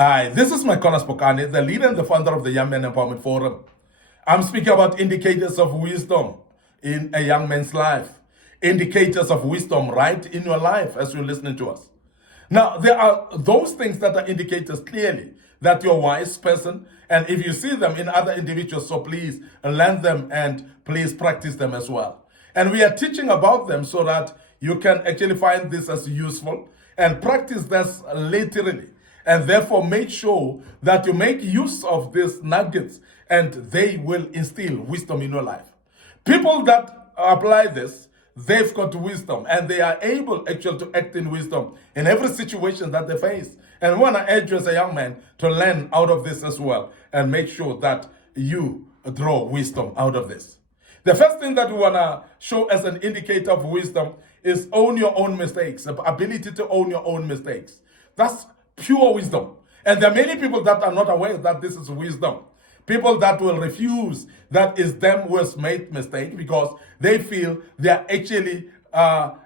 Hi, this is Micornus Phokane, the leader and the founder of the Young Men Empowerment Forum. I'm speaking about indicators of wisdom in a young man's life. Indicators of wisdom right in your life as you're listening to us. Now, there are those things that are indicators clearly that you're a wise person, and if you see them in other individuals, so please learn them and please practice them as well. And we are teaching about them so that you can actually find this as useful and practice this literally. And therefore, make sure that you make use of these nuggets and they will instill wisdom in your life. People that apply this, they've got wisdom and they are able actually to act in wisdom in every situation that they face. And we want to urge you as a young man to learn out of this as well and make sure that you draw wisdom out of this. The first thing that we want to show as an indicator of wisdom is own your own mistakes, the ability to own your own mistakes. That's pure wisdom. And there are many people that are not aware that this is wisdom. People that will refuse that is them who has made mistake because they feel they are actually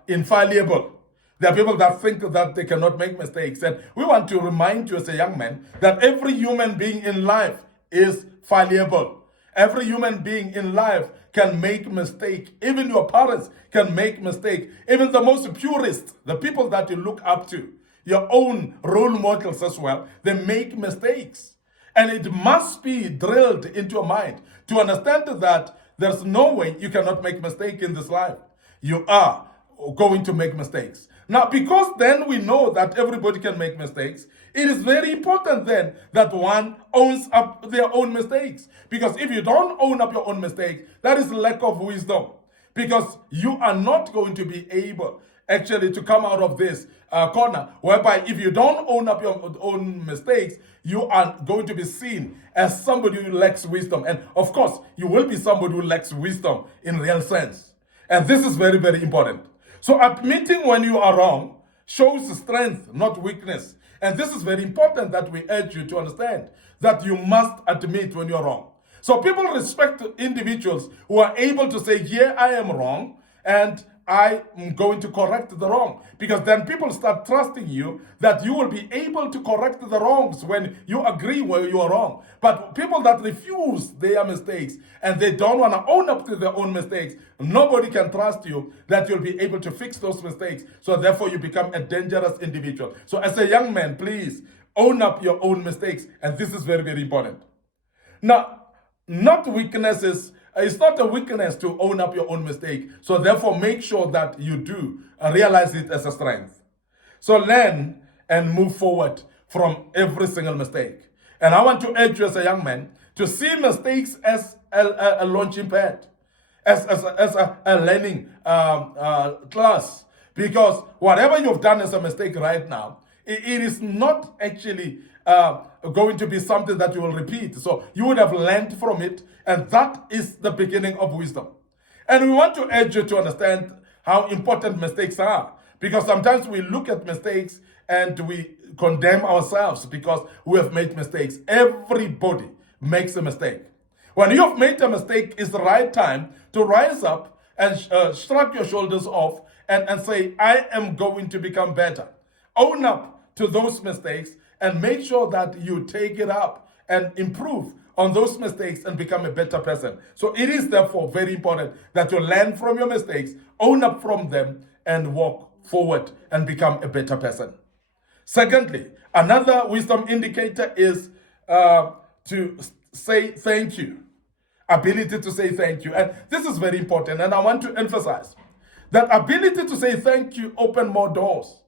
infallible. There are people that think that they cannot make mistakes. And we want to remind you as a young man that every human being in life is fallible. Every human being in life can make mistake. Even your parents can make mistake. Even the most purist, the people that you look up to, your own role models as well, they make mistakes. And it must be drilled into your mind to understand that there's no way you cannot make mistake in this life. You are going to make mistakes. Now, because then we know that everybody can make mistakes, it is very important then that one owns up their own mistakes. Because if you don't own up your own mistakes, that is lack of wisdom. Because you are not going to be able actually to come out of this corner, whereby if you don't own up your own mistakes, you are going to be seen as somebody who lacks wisdom. And of course, you will be somebody who lacks wisdom in real sense. And this is very, very important. So admitting when you are wrong shows strength, not weakness. And this is very important that we urge you to understand that you must admit when you're wrong. So people respect individuals who are able to say, yeah, I am wrong, and I am going to correct the wrong. Because then people start trusting you that you will be able to correct the wrongs when you agree where you are wrong. But people that refuse their mistakes and they don't want to own up to their own mistakes, nobody can trust you that you'll be able to fix those mistakes. So therefore you become a dangerous individual. So as a young man, please own up your own mistakes. And this is very, very important. Now, not weaknesses. It's not a weakness to own up your own mistake. So therefore, make sure that you do realize it as a strength. So learn and move forward from every single mistake. And I want to urge you as a young man to see mistakes as a launching pad, as a learning class. Because whatever you've done as a mistake right now, it is not actually going to be something that you will repeat. So you would have learned from it, and that is the beginning of wisdom. And we want to urge you to understand how important mistakes are, because sometimes we look at mistakes and we condemn ourselves because we have made mistakes. Everybody makes a mistake. When you have made a mistake, it's the right time to rise up and shrug your shoulders off and say, I am going to become better. Own up to those mistakes and make sure that you take it up and improve on those mistakes and become a better person. So it is therefore very important that you learn from your mistakes, own up from them, and walk forward and become a better person. Secondly, another wisdom indicator is to say thank you. Ability to say thank you. And this is very important. And I want to emphasize that ability to say thank you open more doors.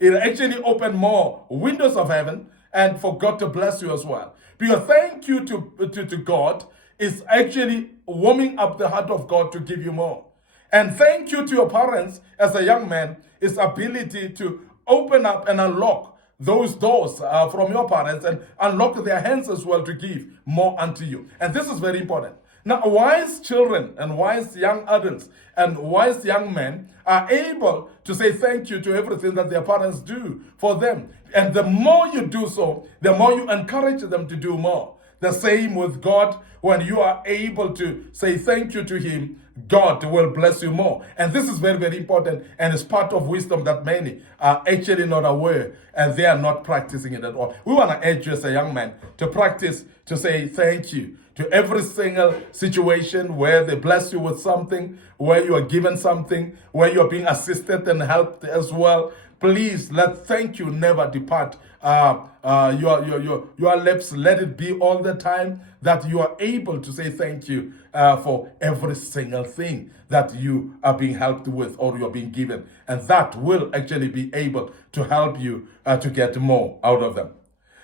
It actually opened more windows of heaven and for God to bless you as well. Because thank you to God is actually warming up the heart of God to give you more. And thank you to your parents as a young man is ability to open up and unlock those doors from your parents and unlock their hands as well to give more unto you. And this is very important. Now, wise children and wise young adults and wise young men are able to say thank you to everything that their parents do for them. And the more you do so, the more you encourage them to do more. The same with God. When you are able to say thank you to Him, God will bless you more. And this is very, very important, and it's part of wisdom that many are actually not aware, and they are not practicing it at all. We want to urge you as a young man to practice to say thank you to every single situation where they bless you with something, where you are given something, where you are being assisted and helped as well. Please let thank you never depart your lips. Let it be all the time that you are able to say thank you for every single thing that you are being helped with or you're being given. And that will actually be able to help you to get more out of them.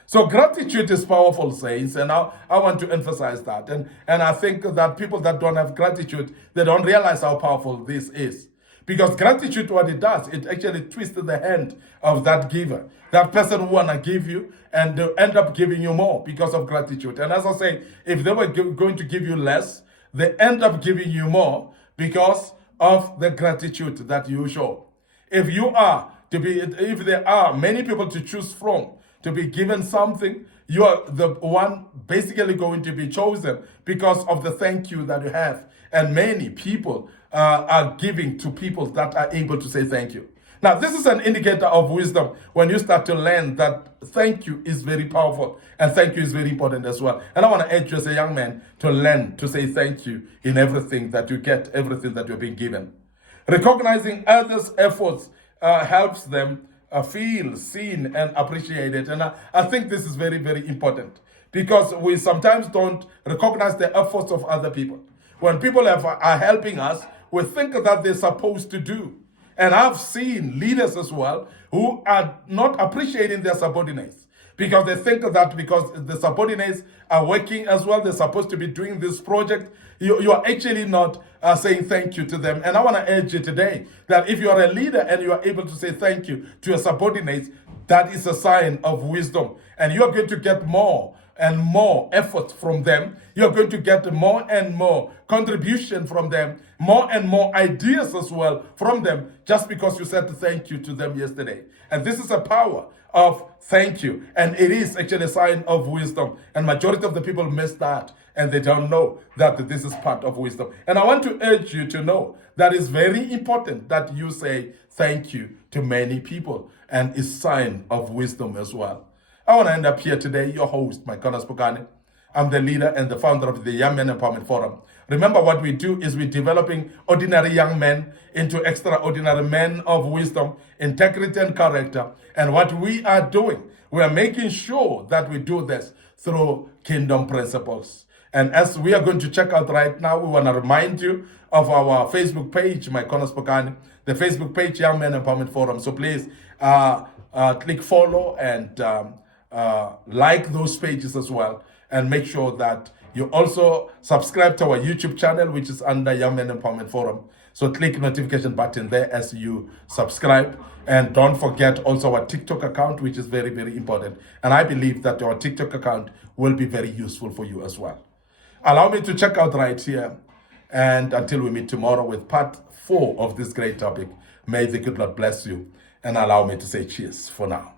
So gratitude is powerful, saints, and I want to emphasize that. And I think that people that don't have gratitude, they don't realize how powerful this is. Because gratitude, what it does, it actually twists the hand of that giver. That person who want to give you, and they end up giving you more because of gratitude. And as I say, if they were going to give you less, they end up giving you more because of the gratitude that you show. If there are many people to choose from, to be given something, you are the one basically going to be chosen because of the thank you that you have. And many people are giving to people that are able to say thank you. Now, this is an indicator of wisdom when you start to learn that thank you is very powerful and thank you is very important as well. And I want to urge you as a young man to learn to say thank you in everything that you get, everything that you're being given. Recognizing others' efforts helps them feel seen and appreciated. And I think this is very, very important because we sometimes don't recognize the efforts of other people. When people are helping us, we think that they're supposed to do. And I've seen leaders as well who are not appreciating their subordinates because they think that because the subordinates are working as well, they're supposed to be doing this project. You are actually not saying thank you to them. And I want to urge you today that if you are a leader and you are able to say thank you to your subordinates, that is a sign of wisdom. And you are going to get more and more effort from them. You're going to get more and more contribution from them, more and more ideas as well from them, just because you said thank you to them yesterday. And this is a power of thank you. And it is actually a sign of wisdom. And majority of the people miss that. And they don't know that this is part of wisdom. And I want to urge you to know that it's very important that you say thank you to many people. And it's a sign of wisdom as well. I want to end up here today, your host, Micornus Phokane. I'm the leader and the founder of the Young Men Empowerment Forum. Remember, what we do is we're developing ordinary young men into extraordinary men of wisdom, integrity, and character. And what we are doing, we are making sure that we do this through kingdom principles. And as we are going to check out right now, we want to remind you of our Facebook page, Micornus Phokane, the Facebook page, Young Men Empowerment Forum. So please click follow and like those pages as well. And make sure that you also subscribe to our YouTube channel, which is under Young Men Empowerment Forum. So click notification button there as you subscribe. And don't forget also our TikTok account, which is very, very important. And I believe that our TikTok account will be very useful for you as well. Allow me to check out right here. And until we meet tomorrow with part 4 of this great topic, may the good Lord bless you. And allow me to say cheers for now.